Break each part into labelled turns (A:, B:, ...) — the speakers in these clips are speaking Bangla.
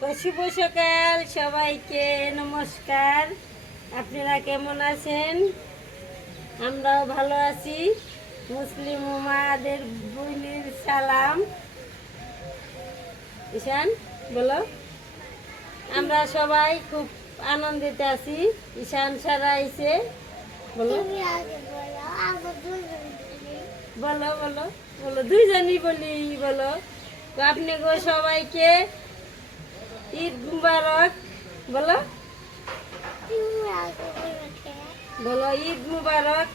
A: শুভ সকাল সবাইকে নমস্কার। আপনারা কেমন আছেন? আমরাও ভালো আছি। মুসলিম উমাদের বোনের সালাম। ঈশান, বলো। আমরা সবাই খুব আনন্দিত আছি। ঈশান সারা আইছে। বলো। বলো বলো বলো। দুইজনই বলি, বলো। আপনি গো সবাইকে ঈদ মুবারক বলো। বলো ঈদ মুবারক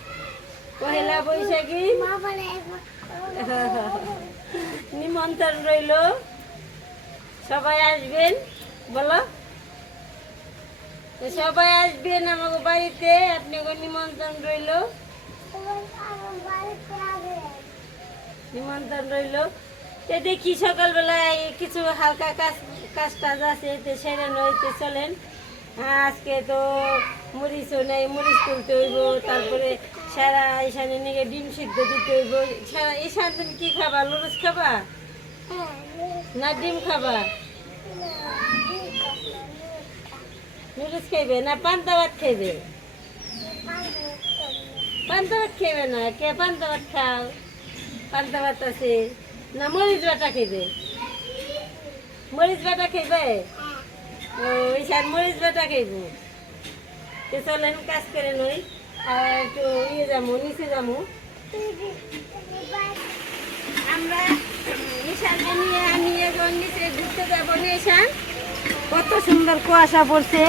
A: পহেলা বৈশাখী। নিমন্ত্রণ রইল। সবাই আসবেন বলো। তো সবাই আসবেন আমাকে বাড়িতে আপনাকে নিমন্ত্রণ রইল। নিমন্ত্রণ রইল। তো দেখি সকালবেলায় কিছু হালকা কাজ কাজ টাজ আছে তো সেরে নইতে চলেন। হ্যাঁ, আজকে তো মরিচও নেই মরিচ তুলতে হইব তারপরে সারা ঈশানের নিকে ডিম সিদ্ধ দিতে হইব। সারা ঈশান তুমি কি খাবা? লুরুচ খাবা? না ডিম খাবা? নুডলস খাইবে না পান্তা ভাত খাইবে? পান্তা ভাত খাইবে না? কে পান্তা ভাত খাও? পান্তা ভাত আছে। না মরিচ বাটা খাইবে? মরিচ বাটা খেবে ওই সার মরিচ বাটা খেব তো চলেন কাজ করে নই আর একটু ইয়ে যাব নিচে যাব। আমরা নিয়ে আমি এখন নিচে ঘুরতে যাব নিশান কত সুন্দর কুয়াশা পড়ছে।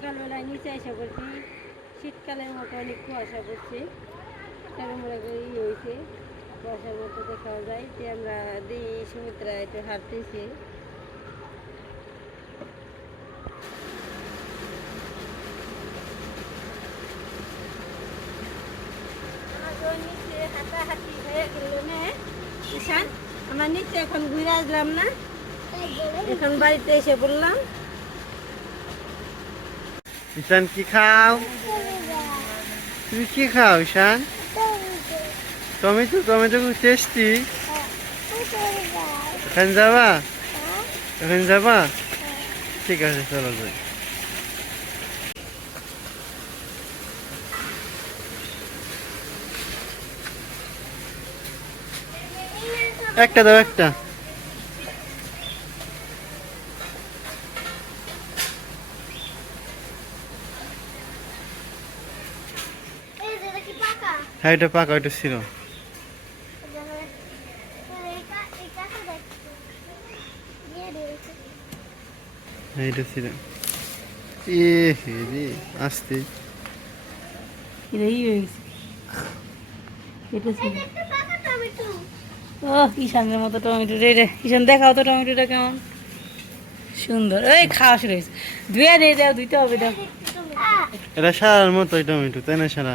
A: সকালবেলায় নিচে এসে পড়ছি। শীতকালের মতো অনেক কুয়াশা পড়ছে। চারমোড়া করে ইয়ে হয়েছে কুয়াশার মতো দেখা যায় যে আমরা দিই সুমিত্রা একটু হাঁটতেছি। হাঁটাহাঁটি হয়ে গেল না। ঈশান আমরা নিচে এখন ঘুরে আসলাম না। এখন বাড়িতে এসে বললাম
B: ঈশান খাও? তুমি কি খাও, ঈশান? টমেটো টমেটো খুব টেস্টি এখন যাবা? এখন যাবা? ঠিক আছে, চলো যাই। একটা দাও, একটা। হ্যাঁ এটা পাকা ওইটা ছিল। হ্যাঁ ছিল। এ হে রে আসতে।
A: এটা ই গেছে। এটা ছিল। ও ঈশানের মতো টমেটো। রে রে ঈশান দেখাও তো টমেটোটা কেমন। সুন্দর। এই খাওয়া শুরু হয়েছে। ধুয়ে দিয়ে দাও ধুইতে হবে দাও।
B: এটা সারার মতো টমেটো তাই না সারা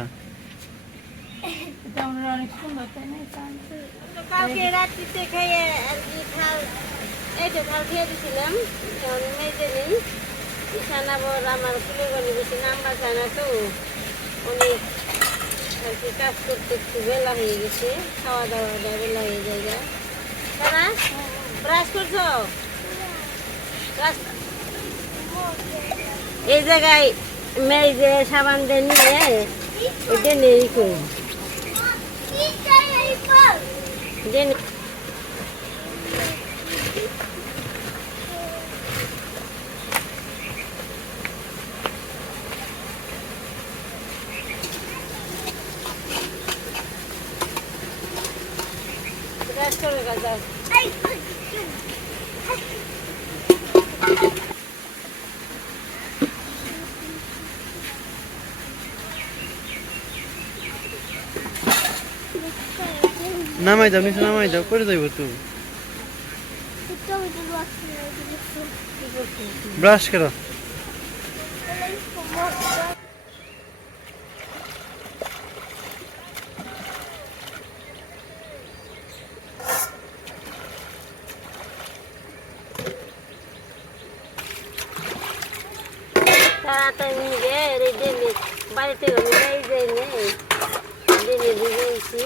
A: টমেটো অনেক সুন্দর তাই না রাত্রিতে খেয়ে আর কি এই খাল খেয়ে এখন আমার নাম্বার তো অনেক আর কি কাজ করতে বেলা হয়ে গেছে খাওয়া দাওয়া বেলা হয়ে যায় এই জায়গায় মেয়ে যে সাবান দিয়ে নিয়ে ওইটা নেই করি যে ব্রাশ
B: নামাই দাও, নিচে নামাই দাও করে যাইব তো ব্রাশ করো।
A: তাড়াতাড়ি এই ডেলি বাড়িতে নিয়ে যাই নেই ডেলি দিয়েছি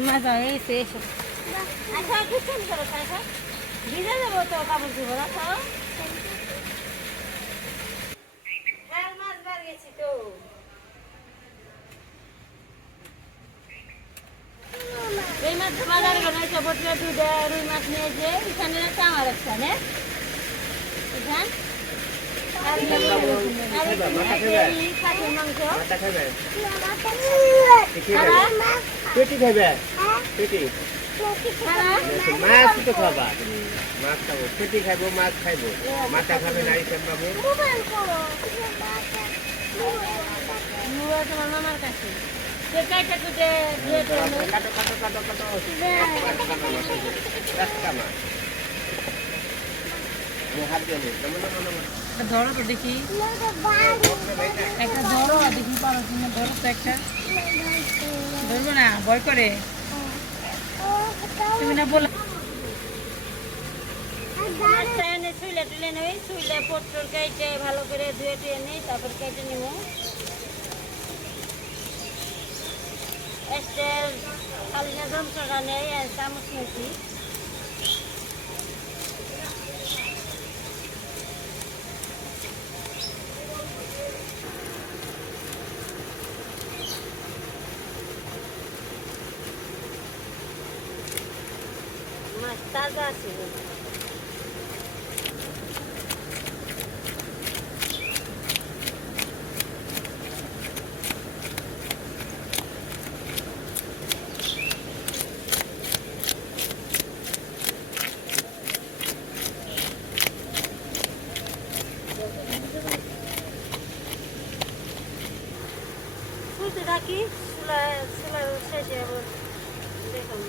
A: মজা হয়েছে এসো আচ্ছা কুশন করো আচ্ছা ভিজে যাব তো কাপড় দিব রাখো হ্যাঁ মাছ বার গেছি তো রুই মাছ বাজার করে চপটলে দুধে নিয়ে যে এখানে একটা আমার এখানে এখান আর এই খাসির মাংস
C: পেটি খাবে মাছ তো খাবা মাছ খাব পেটি খাইবো মাছ খাইবো মাথা খাবে নারী বাবু
A: মামার কাছে
C: নমো
D: ধরো তো দেখি। একটা ধরো দেখি পারো কিনা, ধরো তো একটা। ধরবো না, ভয় করে। তুমি না বলো
A: টুলে নেই শুইলে পটল কেটে ভালো করে ধুয়ে টুয়ে নেই, তারপর কেটে নিব। এস্টের খালি না যন্ত্রটা নেই চামচ নিয়েছি। তাজা আছে কিন্তু। শুনতে থাকি চুলা চুলার শেষে আবার দেখুন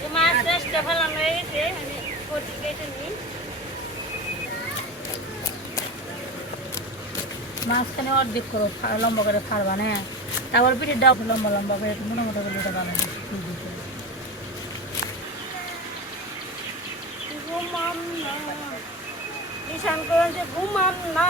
A: তো মাছ শেষটা
D: মাঝখানে অর্ধেক করো লম্বা করে ফাড়বা না? তারপর পিঠে ডাও লম্বা লম্বা করে মোটা মোটা করে এটা বানাবো
A: ঘুমাম না। ঘুমাম না।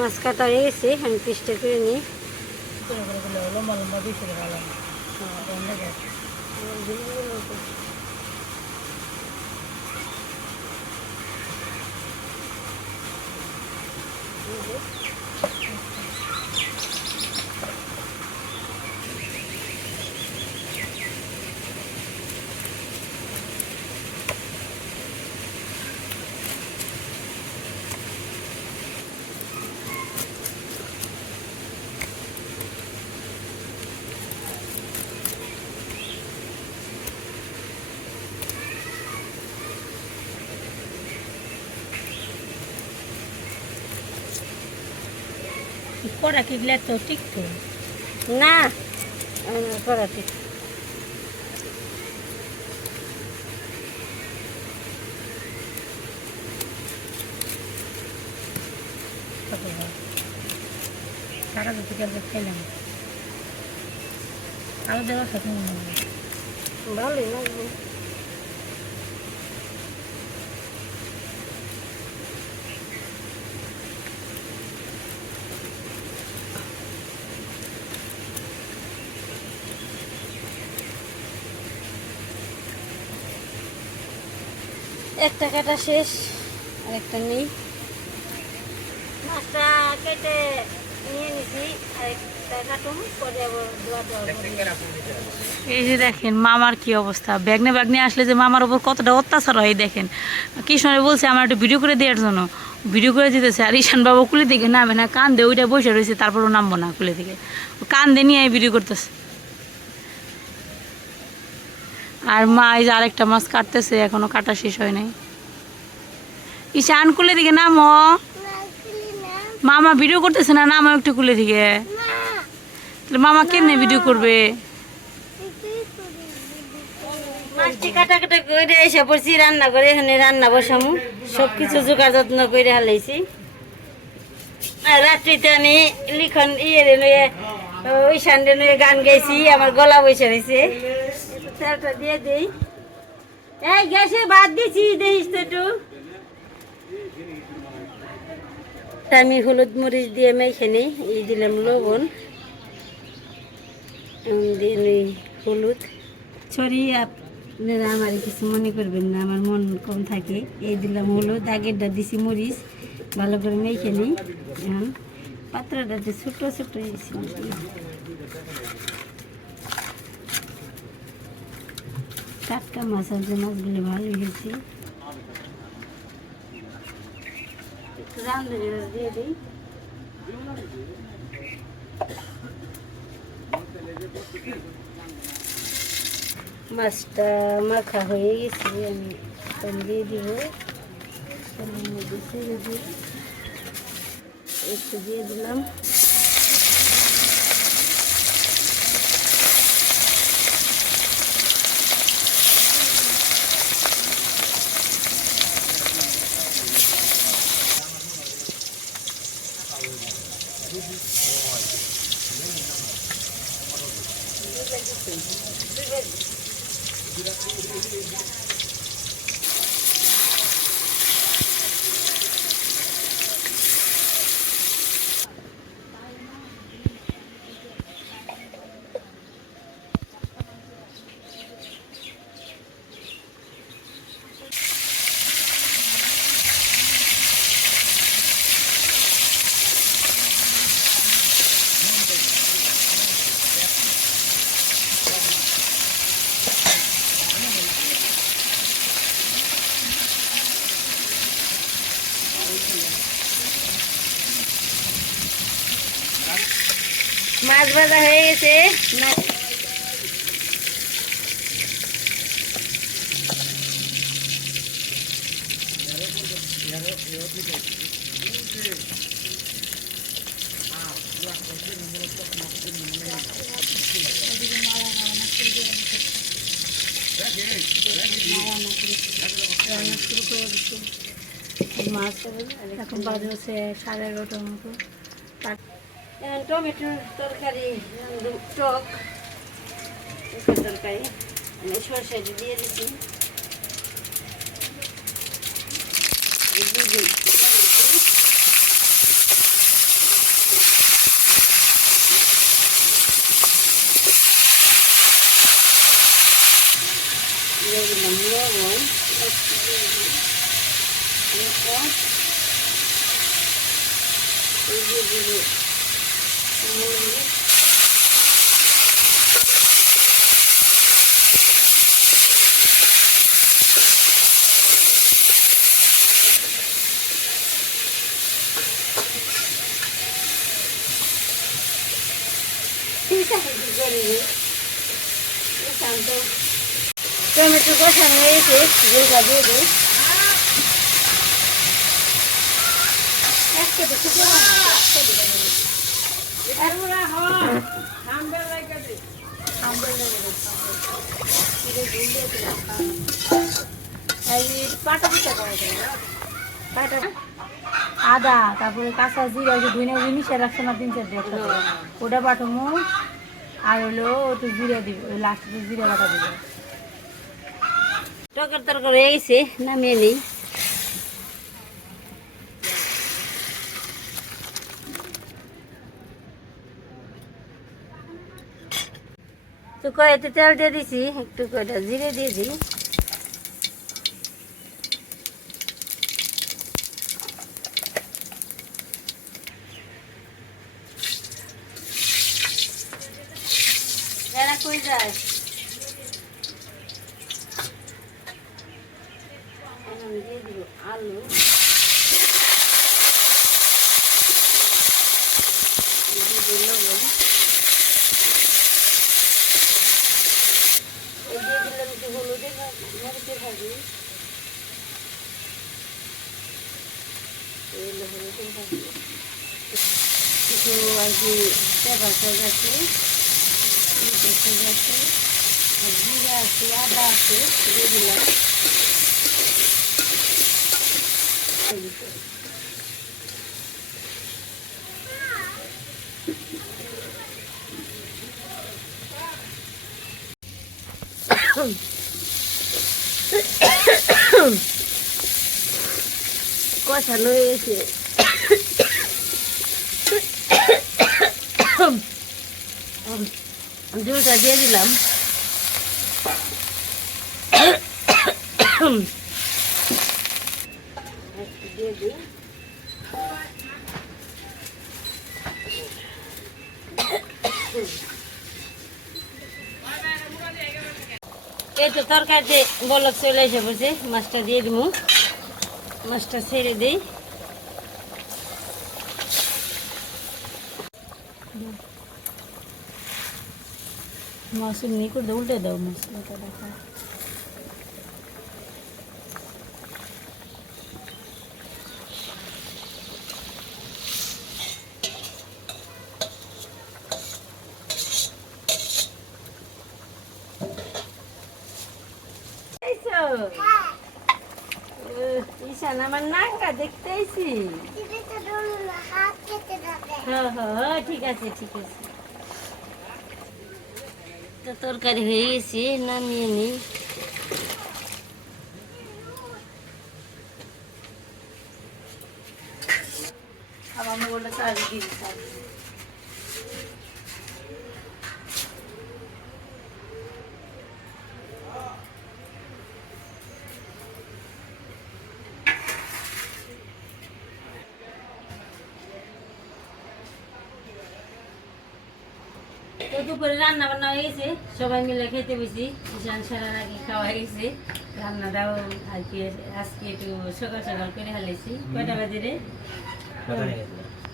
D: মাছ
A: কাটা হয়ে গেছে আমি পিসটা করে নিই
D: লম্বা লম্বা দিয়েছিল ভালো Thank you. করা কি গেলে তো ঠিক তো?
A: না করা ঠিক
D: সারা দুটো গেলে খেলাম মনে হয়
A: ভালোই লাগবে। একটা কাটা শেষ আর একটা নেই। মাছটা কেটে নিয়ে নিছি আর একটা কাটুন পরে আবার দোয়া দোয়া করি
D: এই যে দেখেন মামার কি অবস্থা। ব্যাগনে ব্যাগনে আসলে যে মামার উপর কতটা অত্যাচার হয় দেখেন। কৃষ্ণরে বলছে আমার একটু ভিডিও করে দেওয়ার জন্য। ভিডিও করে দিতেছে আর ঈশান বাবু কুলে দিকে নামে না কান দিয়ে ওইটা বসে রয়েছে তারপরও নামবো না কুলে দিকে। ও কান দিয়ে নিয়ে ভিডিও করতেছে। আর মা এই যে আরেকটা মাছ কাটতেছে এখনও কাটা শেষ হয় নাই। ঈশান কুলে দিকে নামো। মামা ভিডিও করতেছে না? নামো একটু কুলে দিকে। তাহলে মামা কেমনে ভিডিও করবে?
A: মাছটি কাটা কাটা করে এসে পড়ছি রান্না করে এখানে রান্না বসামু। সব কিছু জোগাড় যত্ন করে হালাইছি। আর রাত্রিতে আমি লিখন ইয়ে রে লয়ে ওই সানডে গান গাইছি আমার গলা বসে রয়েছে তেলটা দিয়ে দিই। এই গ্যাসে ভাত দিছি, দেখিস তো একটু। আমি হলুদ মরিচ দিয়ে মেখে নিই, এই দিলাম লবণ। এখন দিয়ে হলুদ। সরি আপনারা আমার কিছু মনে করবেন না, আমার মন কম থাকে। এই দিলাম হলুদ, আগেরটা দিছি মরিচ, ভালো করে মেখে নিই। এখন পাত্রটা যে ছোটো ছোটো টাটকা মাছ আছে মাছগুলো ভালো হয়েছে। একটু রান্ধনি দিই। মাছটা মাখা হয়ে গেছে, আমি দিয়ে দিব। একটু দিয়ে দিলাম। মাছ ভাজা হয়ে গেছে। মাছ
D: এখন বাজে হচ্ছে সাড়ে এগারোটার মতো।
A: টমেটোর তরকারি টক তরকারি আমি সরষে দিয়ে দিচ্ছি এই দিয়ে দিই টমেটো। দিয়ে দিলাম লবণ একটু দিয়ে দিই। এরপর এই দিয়ে দিব মরিচ টমেটো কষানো হয়েছে ঝোলটা দিয়ে দিই একটা তো শুকনো লঙ্কা, একটা দিলাম আমি।
D: আদা, তারপরে কাঁচা জিরা ওই যে ধুইনা ওই মিশে রাখছে না তিন চার। ওটা পাঠামো আর হলো একটু জিরা দিবে, ওই লাস্টে জিরা বাটা দিবে।
A: টকের তরকারি হয়ে গেছে, নামিয়ে নিই। তো কয়েতে তেল দিয়ে দিছি, একটু কয়টা জিরে দিয়ে দিই। যায়। দিয়ে দিব আলু। লবণ দিয়ে দিলাম একটু হলুদের মরিচের ভাজি হলুদের ভাজি কিছু আর কি পেপার আছে সজ আছে আর জিরা আছে আদা আছে দিয়ে দিলাম কষানো হয়েছে জলটা দিয়ে দিলাম। এই তো তরকারিতে বলক চলে এসে বসে, মাছটা দিয়ে দিব মাছটা ছেড়ে দিই।
D: মাছ এমনি করে দাও, উল্টে দাও মশলাটা দেখা
A: এইছো ঈশান আমার নাঙ্গা দেখতে আইছি। হ্যাঁ হ্যাঁ হ্যাঁ, ঠিক আছে ঠিক আছে। তো তরকারি হয়ে গেছে নামিয়ে নিই।
D: আবার বলে বললে চাবি দিয়ে দিচ্ছি
A: তো দুপুরে হয়ে গেছে সবাই মিলে খেতে বসি ঈশান সারার আগে খাওয়া গেছে রান্নাটাও আর কি আজকে একটু সকাল সকাল করে হালাইছি কয়টা বাজে রে?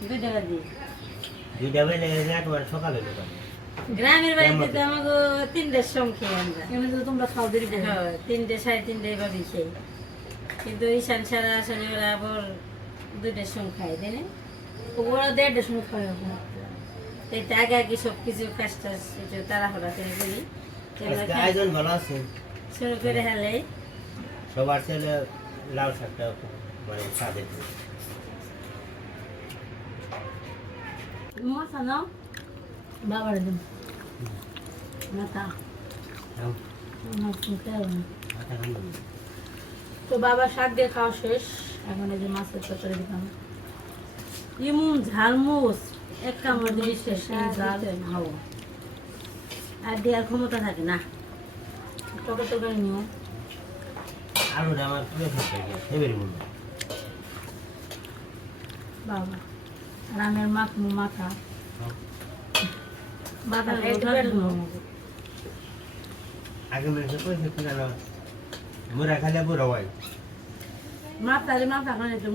A: দুইটা বাজে।
C: দুইটা বেলে গেছে একবার সকালে
A: গ্রামের বাড়িতে তো আমাকে তিনটের সম খেয়ে আমরা।
D: এমনি তো তোমরা খাও দেরি
A: হ্যাঁ তিনটে সাড়ে তিনটে এভাবেই খাই কিন্তু ঈশান সারা আসলে ওরা আবার দুইটার সম খায় তাই না?
D: ওরা দেড়টার সময় খাওয়া
A: তো এটা আগে আগে সব কিছু কাজ টাজ একটু তাড়াহুড়া করে করি। তো এগুলো
C: আজকে
A: খাই।
C: আয়োজন ভালো আছে।
A: শুরু করে হেলে।
C: সবার ছেলে লাউ শাকটা মানে স্বাদে
A: মশা নাও
D: বাবার দিন
A: মাথা।
D: তো বাবা শাক দিয়ে খাওয়া শেষ। এখন এই যে মাছের তরকারি দিলাম।
A: ইমুন ঝালমুস এক কামড় শেষ, আর দেওয়ার ক্ষমতা থাকে না।
D: টকের তরকারি নিও
C: আলুটা আমার মনে
D: বাবা আমি আর মাথা। পেট
A: জন্য।
D: ভরবো।
C: আগে কইছে কিনা মুরা খালে বুড়ো হয়।
A: মাতারে মাথা গেছে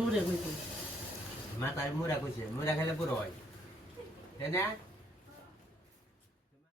C: মাথায় মুরা কইছে মুরা খালে বুড়ো হয়। তাই না